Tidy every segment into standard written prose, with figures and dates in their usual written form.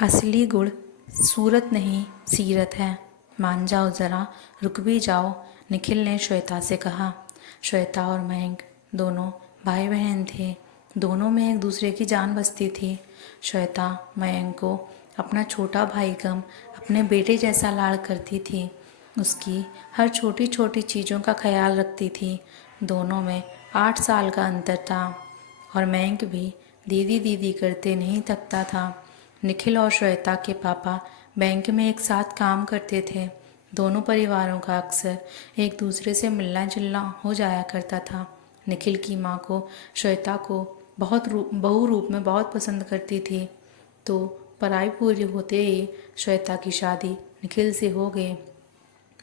असली गुण सूरत नहीं सीरत है। मान जाओ ज़रा, रुक भी जाओ, निखिल ने श्वेता से कहा। श्वेता और मयंक दोनों भाई बहन थे। दोनों में एक दूसरे की जान बसती थी। श्वेता मयंक को अपना छोटा भाई कम अपने बेटे जैसा लाड़ करती थी। उसकी हर छोटी छोटी चीज़ों का ख्याल रखती थी। दोनों में 8 साल का अंतर था और मयंक भी दीदी दीदी करते नहीं थकता था। निखिल और श्वेता के पापा बैंक में एक साथ काम करते थे। दोनों परिवारों का अक्सर एक दूसरे से मिलना जुलना हो जाया करता था। निखिल की माँ को श्वेता को बहू रूप में बहुत पसंद करती थी, तो पढ़ाई पूरी होते ही श्वेता की शादी निखिल से हो गई।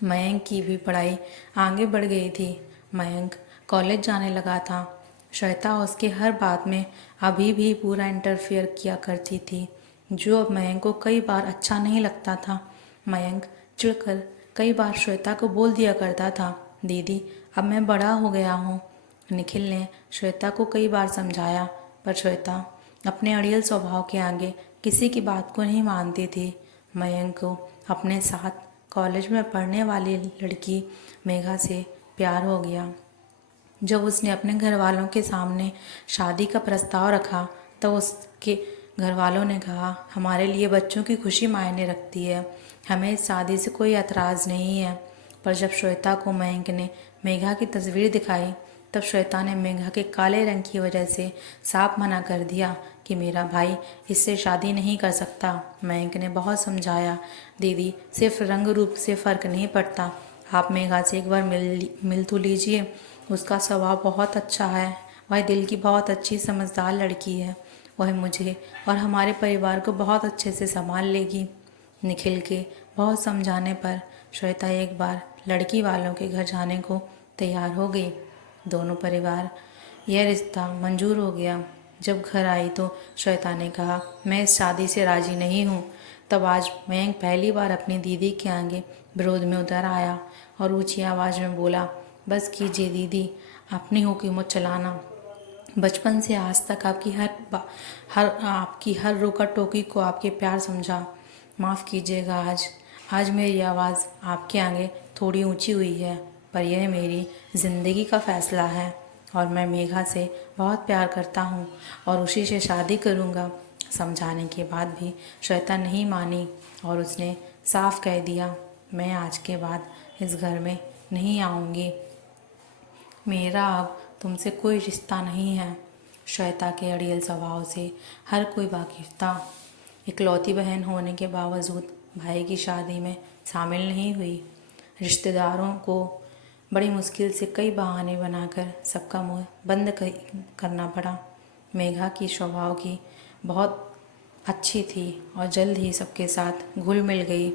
मयंक की भी पढ़ाई आगे बढ़ गई थी। मयंक कॉलेज जाने लगा था। श्वेता उसके हर बात में अभी भी पूरा इंटरफेयर किया करती थी, जो अब मयंक को कई बार अच्छा नहीं लगता था। मयंक चिढ़कर कई बार श्वेता को बोल दिया करता था, दीदी अब मैं बड़ा हो गया हूँ। निखिल ने श्वेता को कई बार समझाया, पर श्वेता अपने अड़ियल स्वभाव के आगे किसी की बात को नहीं मानती थी। मयंक को अपने साथ कॉलेज में पढ़ने वाली लड़की मेघा से प्यार हो गया। जब उसने अपने घर वालों के सामने शादी का प्रस्ताव रखा तो उसके घर वालों ने कहा, हमारे लिए बच्चों की खुशी मायने रखती है, हमें इस शादी से कोई एतराज़ नहीं है। पर जब श्वेता को मयंक ने मेघा की तस्वीर दिखाई, तब श्वेता ने मेघा के काले रंग की वजह से साफ मना कर दिया कि मेरा भाई इससे शादी नहीं कर सकता। मयंक ने बहुत समझाया, दीदी सिर्फ रंग रूप से फ़र्क नहीं पड़ता, आप मेघा से एक बार मिल तो लीजिए, उसका स्वभाव बहुत अच्छा है, वह दिल की बहुत अच्छी समझदार लड़की है, वह मुझे और हमारे परिवार को बहुत अच्छे से संभाल लेगी। निखिल के बहुत समझाने पर श्वेता एक बार लड़की वालों के घर जाने को तैयार हो गई। दोनों परिवार यह रिश्ता मंजूर हो गया। जब घर आई तो श्वेता ने कहा, मैं इस शादी से राज़ी नहीं हूँ। तब आज मयंक पहली बार अपनी दीदी के आगे विरोध में उतर आया और ऊंची आवाज़ में बोला, बस कीजिए दीदी, अपनी होकी मत चलाना। बचपन से आज तक आपकी हर रोका टोकी को आपके प्यार समझा। माफ़ कीजिएगा, आज मेरी आवाज़ आपके आगे थोड़ी ऊंची हुई है, पर यह मेरी ज़िंदगी का फ़ैसला है और मैं मेघा से बहुत प्यार करता हूँ और उसी से शादी करूँगा। समझाने के बाद भी श्वेता नहीं मानी और उसने साफ कह दिया, मैं आज के बाद इस घर में नहीं आऊँगी, मेरा अब तुमसे कोई रिश्ता नहीं है। श्वेता के अड़ियल स्वभाव से हर कोई वाकिफ था। इकलौती बहन होने के बावजूद भाई की शादी में शामिल नहीं हुई। रिश्तेदारों को बड़ी मुश्किल से कई बहाने बनाकर सबका मुंह बंद करना पड़ा। मेघा की स्वभाव की बहुत अच्छी थी और जल्द ही सबके साथ घुल मिल गई।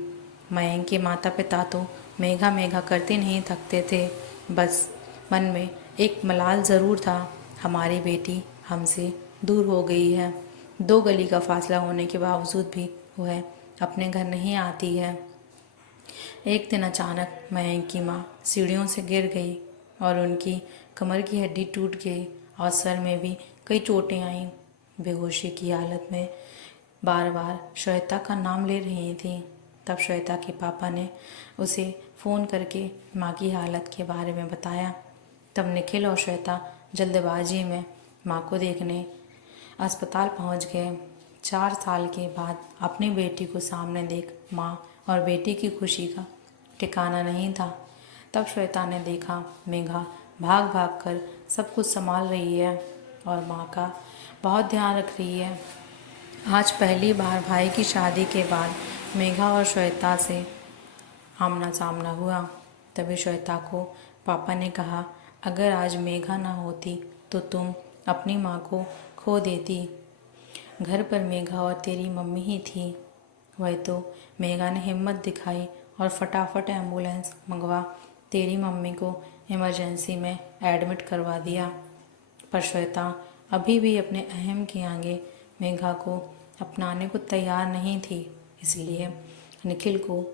मयंक के माता पिता तो मेघा मेघा करते नहीं थकते थे, बस मन में एक मलाल ज़रूर था, हमारी बेटी हमसे दूर हो गई है। 2 गली का फासला होने के बावजूद भी वह अपने घर नहीं आती है। एक दिन अचानक मयंक की माँ सीढ़ियों से गिर गई और उनकी कमर की हड्डी टूट गई और सर में भी कई चोटें आईं। बेहोशी की हालत में बार बार श्वेता का नाम ले रही थी। तब श्वेता के पापा ने उसे फ़ोन करके माँ की हालत के बारे में बताया। तब निखिल और श्वेता जल्दबाजी में माँ को देखने अस्पताल पहुँच गए। 4 साल के बाद अपनी बेटी को सामने देख माँ और बेटी की खुशी का ठिकाना नहीं था। तब श्वेता ने देखा मेघा भाग भाग कर सब कुछ संभाल रही है और माँ का बहुत ध्यान रख रही है। आज पहली बार भाई की शादी के बाद मेघा और श्वेता से आमना सामना हुआ। तभी श्वेता को पापा ने कहा, अगर आज मेघा ना होती तो तुम अपनी माँ को खो देती। घर पर मेघा और तेरी मम्मी ही थी। वह तो मेघा ने हिम्मत दिखाई और फटाफट एम्बुलेंस मंगवा तेरी मम्मी को इमरजेंसी में एडमिट करवा दिया। पर श्वेता अभी भी अपने अहम के आगे मेघा को अपनाने को तैयार नहीं थी। इसलिए निखिल को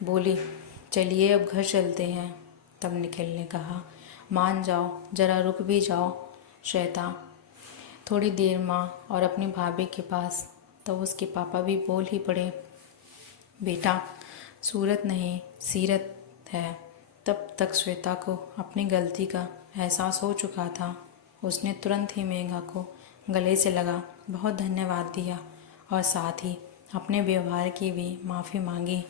बोली, चलिए अब घर चलते हैं। तब निखिल ने कहा, मान जाओ, ज़रा रुक भी जाओ। श्वेता थोड़ी देर माँ और अपनी भाभी के पास तो उसके पापा भी बोल ही पड़े, बेटा सूरत नहीं सीरत है। तब तक श्वेता को अपनी गलती का एहसास हो चुका था। उसने तुरंत ही मेघा को गले से लगा बहुत धन्यवाद दिया और साथ ही अपने व्यवहार की भी माफ़ी मांगी।